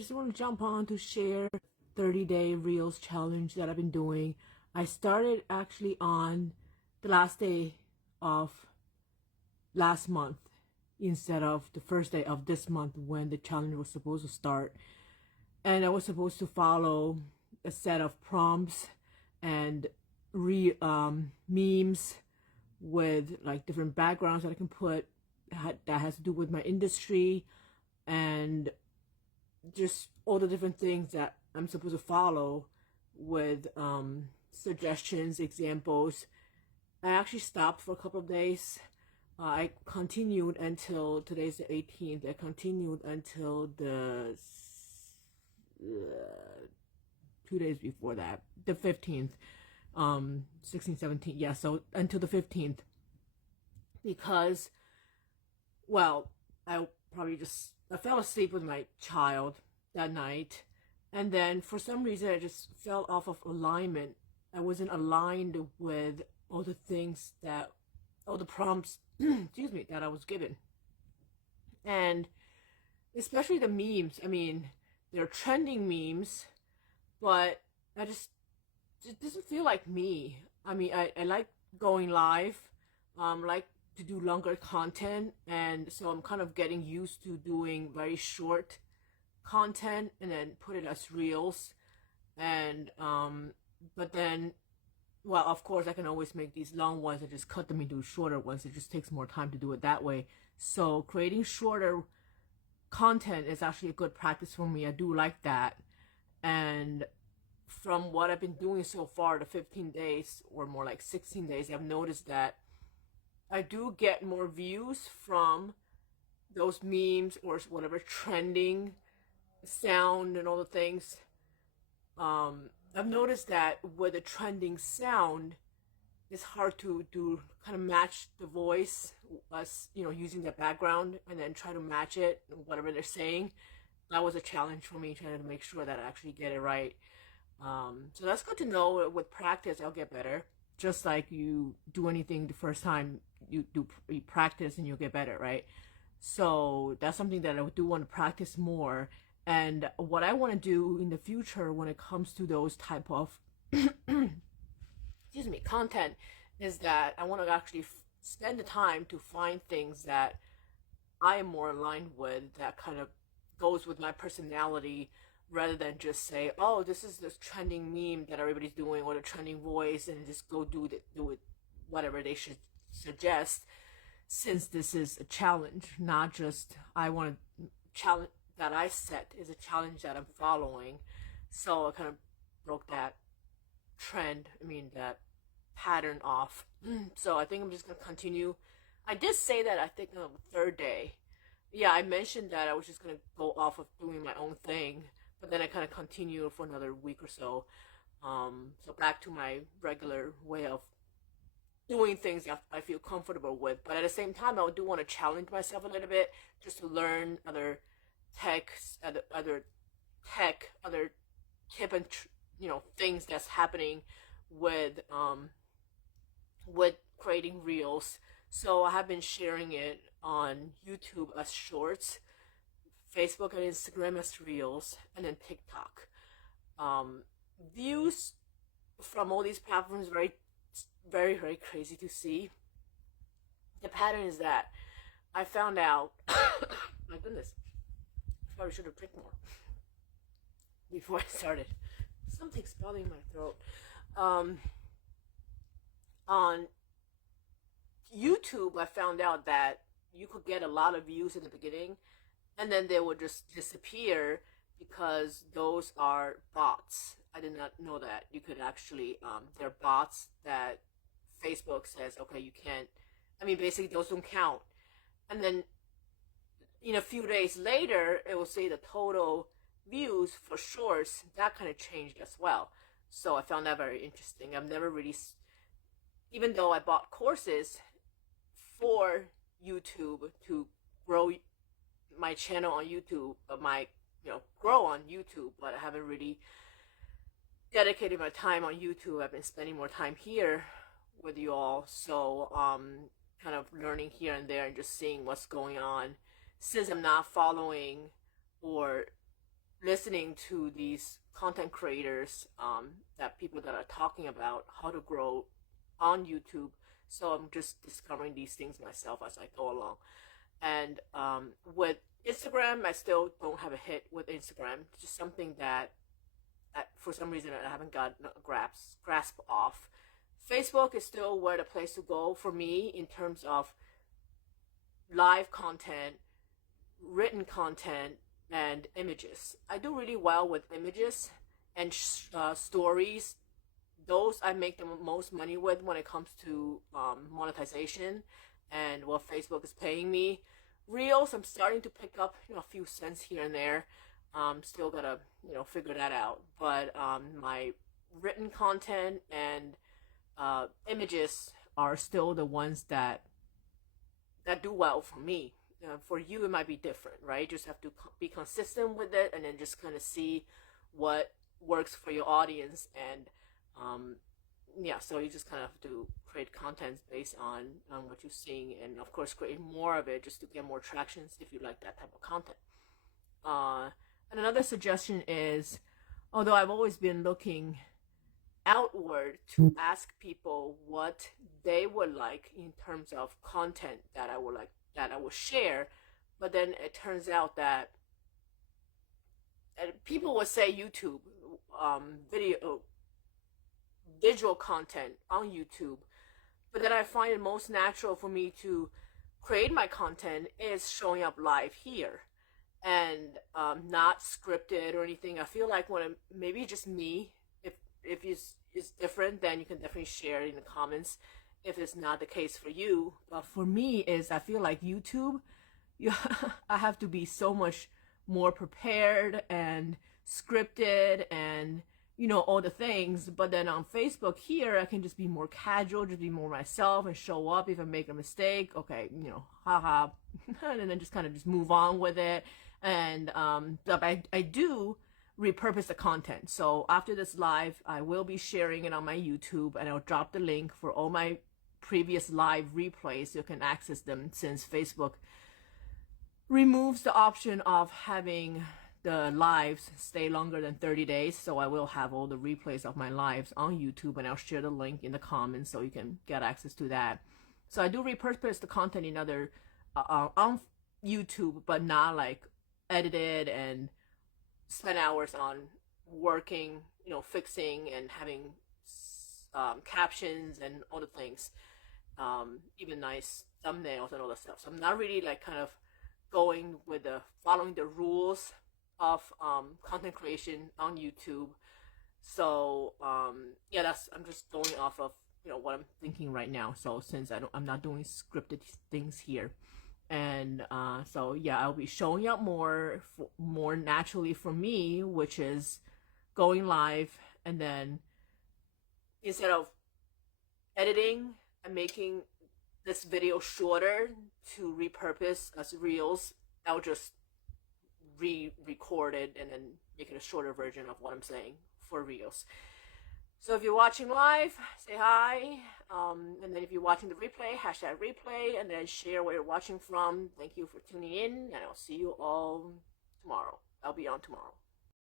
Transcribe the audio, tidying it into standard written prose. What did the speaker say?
just want to jump on to share 30-day Reels challenge that I've been doing. I started actually on the last day of last month instead of the first day of this month when the challenge was supposed to start. And I was supposed to follow a set of prompts and memes with like different backgrounds that I can put that has to do with my industry and just all the different things that I'm supposed to follow with suggestions, examples. I actually stopped for a couple of days. I continued until today's the 18th. I continued until the 2 days before that, the 15th, 16th, 17th. Yeah, so until the 15th, because, well, I fell asleep with my child that night, and then for some reason I just fell off of alignment. I wasn't aligned with all the things that, all the prompts, excuse me, that I was given. And especially the memes. I mean, they're trending memes, but it doesn't feel like me. I mean, I like going live, like to do longer content, and so I'm kind of getting used to doing very short content and then put it as reels. And but then, well, of course I can always make these long ones and just cut them into shorter ones. It just takes more time to do it that way. So creating shorter content is actually a good practice for me. I do like that. And from what I've been doing so far, the 15 days or more like 16 days, I've noticed that I do get more views from those memes or whatever trending sound and all the things. I've noticed that with a trending sound, it's hard to kind of match the voice, us, using the background and then try to match it, whatever they're saying. That was a challenge for me, trying to make sure that I actually get it right. So that's good to know. With practice, I'll get better. Just like you do anything the first time, you practice and you'll get better, right? So that's something that I do want to practice more. And what I want to do in the future when it comes to those type of excuse me, content, is that I want to actually spend the time to find things that I am more aligned with, that kind of goes with my personality, rather than just say, oh, this is this trending meme that everybody's doing, or the trending voice, and just go do it whatever they should suggest. Since this is a challenge, not just I want to challenge that I set, is a challenge that I'm following. So I kind of broke that that pattern off. So I think I'm just gonna continue. I did say that I think on the third day. Yeah, I mentioned that I was just gonna go off of doing my own thing, but then I kind of continued for another week or so. So back to my regular way of doing things that I feel comfortable with. But at the same time, I do want to challenge myself a little bit, just to learn other other tip and things that's happening with creating reels. So I have been sharing it on YouTube as shorts, Facebook and Instagram as reels, and then TikTok. Views from all these platforms very, very, very crazy to see. The pattern is that I found out my goodness, I probably should have drank more before I started. Something's bothering my throat. On YouTube, I found out that you could get a lot of views in the beginning, and then they would just disappear because those are bots. I did not know that you could actually, they're bots that Facebook says, okay, you can't, basically those don't count. And then in a few days later, it will say the total views for shorts. That kind of changed as well. So I found that very interesting. I've never really, even though I bought courses for YouTube to grow my channel on YouTube, grow on YouTube, but I haven't really dedicated my time on YouTube. I've been spending more time here with you all. So kind of learning here and there and just seeing what's going on. Since I'm not following or listening to these content creators, that people that are talking about how to grow on YouTube. So I'm just discovering these things myself as I go along. And with Instagram, I still don't have a hit with Instagram. It's just something that for some reason I haven't got a grasp of. Facebook is still where the place to go for me in terms of live content, written content, and images. I do really well with images and stories. Those I make the most money with when it comes to monetization and what Facebook is paying me. Reels, I'm starting to pick up a few cents here and there. Still gotta figure that out. But my written content and images are still the ones that do well for me. For you, it might be different, right? Just have to be consistent with it, and then just kind of see what works for your audience. And so you just kind of have to create content based on what you're seeing, and of course create more of it just to get more tractions if you like that type of content. And another suggestion is, although I've always been looking outward to ask people what they would like in terms of content that I will share, but then it turns out that people would say YouTube, visual content on YouTube, but then I find it most natural for me to create my content is showing up live here, and not scripted or anything. I feel like when maybe just me, if it's different, then you can definitely share it in the comments if it's not the case for you. But for me, is I feel like YouTube, I have to be so much more prepared and scripted and all the things. But then on Facebook here, I can just be more casual, just be more myself and show up if I make a mistake. Okay, haha, and then just kind of just move on with it. And but I do repurpose the content. So after this live, I will be sharing it on my YouTube, and I'll drop the link for all my previous live replays so you can access them, since Facebook removes the option of having the lives stay longer than 30 days. So I will have all the replays of my lives on YouTube, and I'll share the link in the comments so you can get access to that. So I do repurpose the content in other on YouTube, but not like edited and spend hours on working, fixing and having captions and all the things, even nice thumbnails and all that stuff. So I'm not really like kind of going with following the rules of content creation on YouTube. So I'm just going off of what I'm thinking right now. So since I'm not doing scripted things here. And I'll be showing up more naturally for me, which is going live, and then instead of editing and making this video shorter to repurpose as reels, I'll just re-record it and then make it a shorter version of what I'm saying for reels. So if you're watching live, say hi, and then if you're watching the replay, #replay, and then share where you're watching from. Thank you for tuning in, and I'll see you all tomorrow. I'll be on tomorrow.